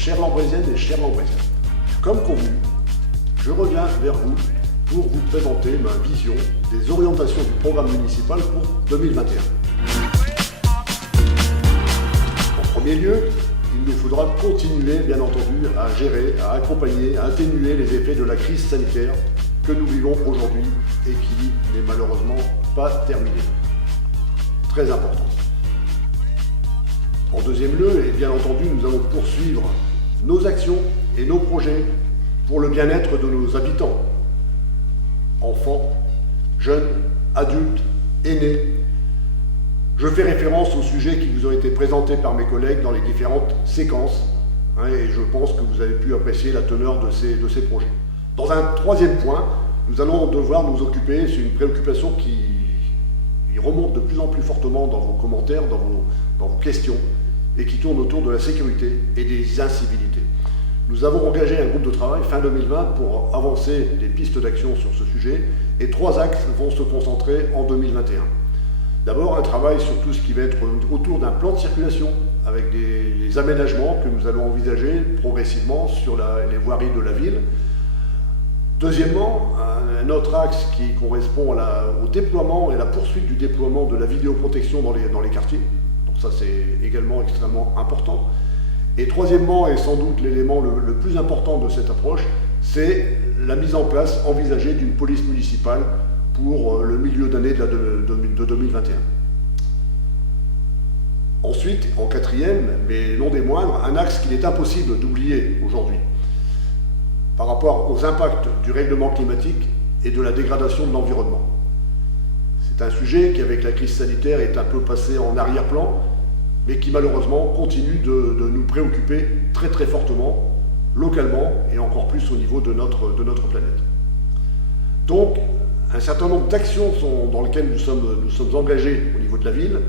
chères Lambresiennes et chers Lambresiens. Comme convenu, je reviens vers vous pour vous présenter ma vision des orientations du programme municipal pour 2021. En premier lieu, il nous faudra continuer, bien entendu, à gérer, à accompagner, à atténuer les effets de la crise sanitaire que nous vivons aujourd'hui et qui n'est malheureusement pas terminée. Très important. En deuxième lieu, et bien entendu, nous allons poursuivre nos actions et nos projets pour le bien-être de nos habitants. Enfants, jeunes, adultes, aînés. Je fais référence aux sujets qui vous ont été présentés par mes collègues dans les différentes séquences, et je pense que vous avez pu apprécier la teneur de ces projets. Dans un troisième point, nous allons devoir nous occuper, c'est une préoccupation qui remonte de plus en plus fortement dans vos commentaires, dans vos questions, et qui tourne autour de la sécurité et des incivilités. Nous avons engagé un groupe de travail fin 2020 pour avancer des pistes d'action sur ce sujet, et 3 axes vont se concentrer en 2021. D'abord, un travail sur tout ce qui va être autour d'un plan de circulation, avec des aménagements que nous allons envisager progressivement sur les voiries de la ville. Deuxièmement, un autre axe qui correspond au déploiement et la poursuite du déploiement de la vidéoprotection dans les quartiers. Donc ça, c'est également extrêmement important. Et troisièmement, et sans doute l'élément le plus important de cette approche, c'est la mise en place envisagée d'une police municipale pour le milieu d'année de 2021. Ensuite, en quatrième, mais non des moindres, un axe qu'il est impossible d'oublier aujourd'hui par rapport aux impacts du règlement climatique et de la dégradation de l'environnement. C'est un sujet qui, avec la crise sanitaire, est un peu passé en arrière-plan, mais qui malheureusement continue de nous préoccuper très très fortement, localement et encore plus au niveau de notre planète. Donc, un certain nombre d'actions dans lesquelles nous sommes engagés au niveau de la ville.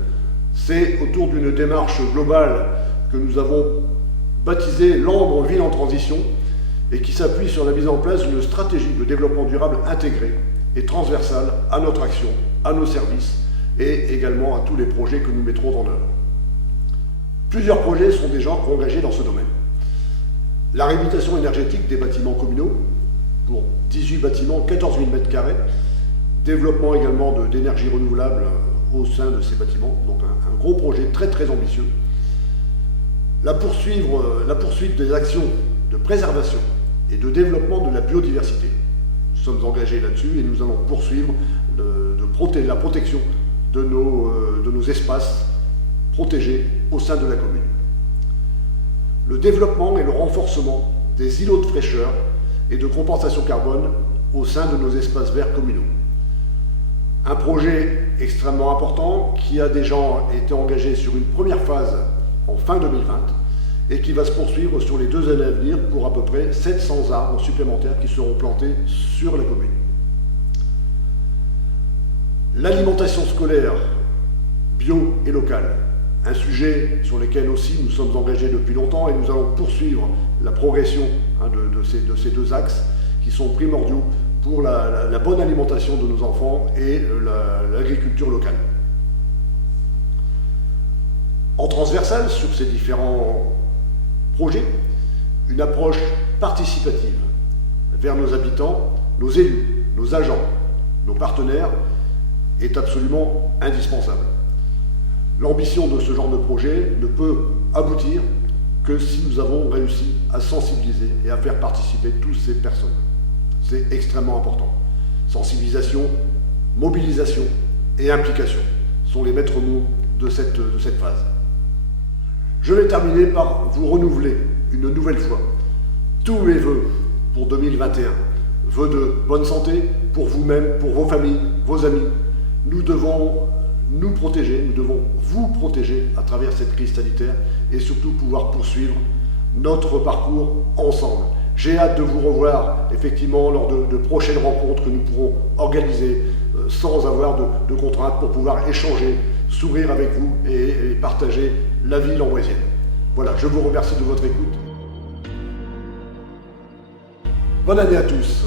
C'est autour d'une démarche globale que nous avons baptisée l'Ambre Ville en transition et qui s'appuie sur la mise en place d'une stratégie de développement durable intégrée et transversale à notre action, à nos services et également à tous les projets que nous mettrons en œuvre. Plusieurs projets sont déjà engagés dans ce domaine. La réhabilitation énergétique des bâtiments communaux pour 18 bâtiments, 14 000 m², développement également d'énergie renouvelable au sein de ces bâtiments, donc un gros projet très très ambitieux. La poursuite des actions de préservation et de développement de la biodiversité. Nous sommes engagés là-dessus et nous allons poursuivre la protection de nos espaces protégés au sein de la commune. Le développement et le renforcement des îlots de fraîcheur et de compensation carbone au sein de nos espaces verts communaux. Un projet extrêmement important qui a déjà été engagé sur une première phase en fin 2020 et qui va se poursuivre sur les 2 années à venir pour à peu près 700 arbres supplémentaires qui seront plantés sur la commune. L'alimentation scolaire bio et locale, un sujet sur lequel aussi nous sommes engagés depuis longtemps et nous allons poursuivre la progression de ces 2 axes qui sont primordiaux pour la bonne alimentation de nos enfants et l'agriculture locale. En transversal, sur ces différents projets, une approche participative vers nos habitants, nos élus, nos agents, nos partenaires est absolument indispensable. L'ambition de ce genre de projet ne peut aboutir que si nous avons réussi à sensibiliser et à faire participer toutes ces personnes. C'est extrêmement important. Sensibilisation, mobilisation et implication sont les maîtres mots de cette phase. Je vais terminer par vous renouveler une nouvelle fois tous mes vœux pour 2021. Vœux de bonne santé pour vous-même, pour vos familles, vos amis. Nous devons nous protéger, nous devons vous protéger à travers cette crise sanitaire et surtout pouvoir poursuivre notre parcours ensemble. J'ai hâte de vous revoir effectivement lors de prochaines rencontres que nous pourrons organiser sans avoir de contraintes pour pouvoir échanger, sourire avec vous et partager la vie lambresienne. Voilà, je vous remercie de votre écoute. Bonne année à tous.